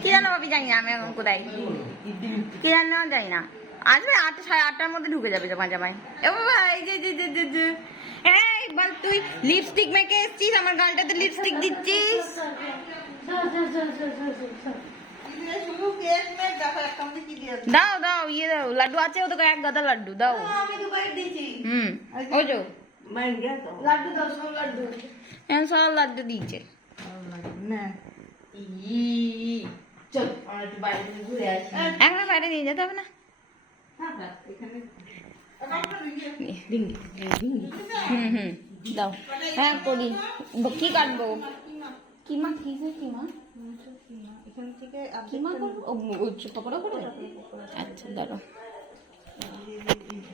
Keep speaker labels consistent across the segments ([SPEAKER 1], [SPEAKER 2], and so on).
[SPEAKER 1] কি জানো ভাবি জানি না আমি এখন কোথায়? কি জানো জানি না। আসবে আটটা সাড়ে আটটার মধ্যে ঢুকে যাবে জামা জামাই। এই যে যে যে যে যে। এই বল তুই লিপস্টিক মেখে এসছিস আমার গালটাতে লিপস্টিক দিচ্ছিস? দাও দাও ইয়ে দাও লাড্ডু আছে ও তো এক গাদা লাড্ডু দাও।
[SPEAKER 2] আমি দুবার দিয়েছি
[SPEAKER 1] হুম ওই যে।
[SPEAKER 2] লাড্ডু দাও সব লাড্ডু।
[SPEAKER 1] এখন সব লাড্ডু দিয়েছে।
[SPEAKER 2] না। চল আমরা একটু বাইরে ঘুরে আসি।
[SPEAKER 1] এখন বাইরে নিয়ে যেতে হবে না?
[SPEAKER 2] হ্যাঁ এখানে।
[SPEAKER 1] হুম হুম দাও। হ্যাঁ করি। কি কাটবো? কিমা? কি যে কিমা?
[SPEAKER 2] এখান থেকে
[SPEAKER 1] কিমা করব? ও ও পকোড়া করবে? আচ্ছা দাঁড়ো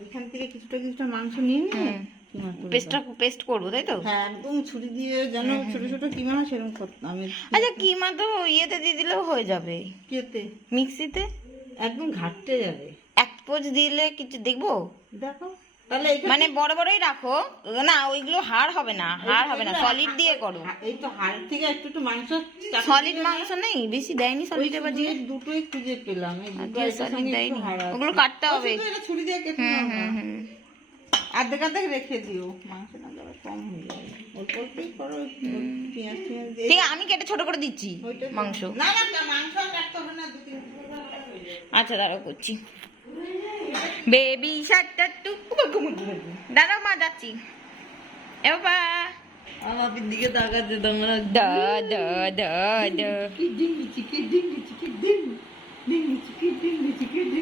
[SPEAKER 2] এখান থেকে কিছুটা কিছুটা মাংস নিয়ে নিয়ে কিমা
[SPEAKER 1] পেস্টটা পেস্ট করব তাই তো?
[SPEAKER 2] হ্যাঁ একদম ছুরি দিয়ে যেন ছোট ছোট কিমা হয় সেরকম করতাম
[SPEAKER 1] আচ্ছা কিমা তো ইয়েতে দিয়ে দিলেও হয়ে যাবে।
[SPEAKER 2] কেতে
[SPEAKER 1] মিক্সিতে?
[SPEAKER 2] একদম ঘাটতে যাবে।
[SPEAKER 1] এক পোজ দিলে কিছু দেখব?
[SPEAKER 2] দেখো তাহলে
[SPEAKER 1] মানে বড় বড়ই রাখো। না ওইগুলো হাড় হবে না হাড় হবে না সলিড দিয়ে করো।
[SPEAKER 2] এই তো হাড় থেকে একটু একটু মাংস
[SPEAKER 1] সলিড মাংস নেই বেশি দেয়নি সলিড এবার দিয়ে?
[SPEAKER 2] দুটোই- খুঁজে পেলাম এই দুটো একটু
[SPEAKER 1] দেয়নি। ওগুলো কাটতে হবে।
[SPEAKER 2] ছুরি দিয়ে কেটে
[SPEAKER 1] হুম। হুম।
[SPEAKER 2] আর্ধেক আর্ধেক রেখে দিও। মাংস না কম হয়ে যাবে। অল্প অল্পই করো পেঁয়াজ টিয়াজ
[SPEAKER 1] ঠিক আছে আমি কেটে ছোট করে দিচ্ছি মাংস?
[SPEAKER 2] না না না, মাংস কাটতে হবে না দু তিন টুকরো করে যাবে।
[SPEAKER 1] আচ্ছা দাঁড়াও করছি। বেবি শার্টটা টু দাঁড়াও মা যাচ্ছি। এ বাবা।
[SPEAKER 2] আমার দিকে তাকাচ্ছে তোমরা
[SPEAKER 1] দা দা দা দা।
[SPEAKER 2] কি ডিঙ্গি চিকি ডিঙ্গি চিকি ডিঙ্গি ডিঙ্গি চিকি ডিঙ্গি চিকি ডিঙ্গি চিকি ডিঙ্গি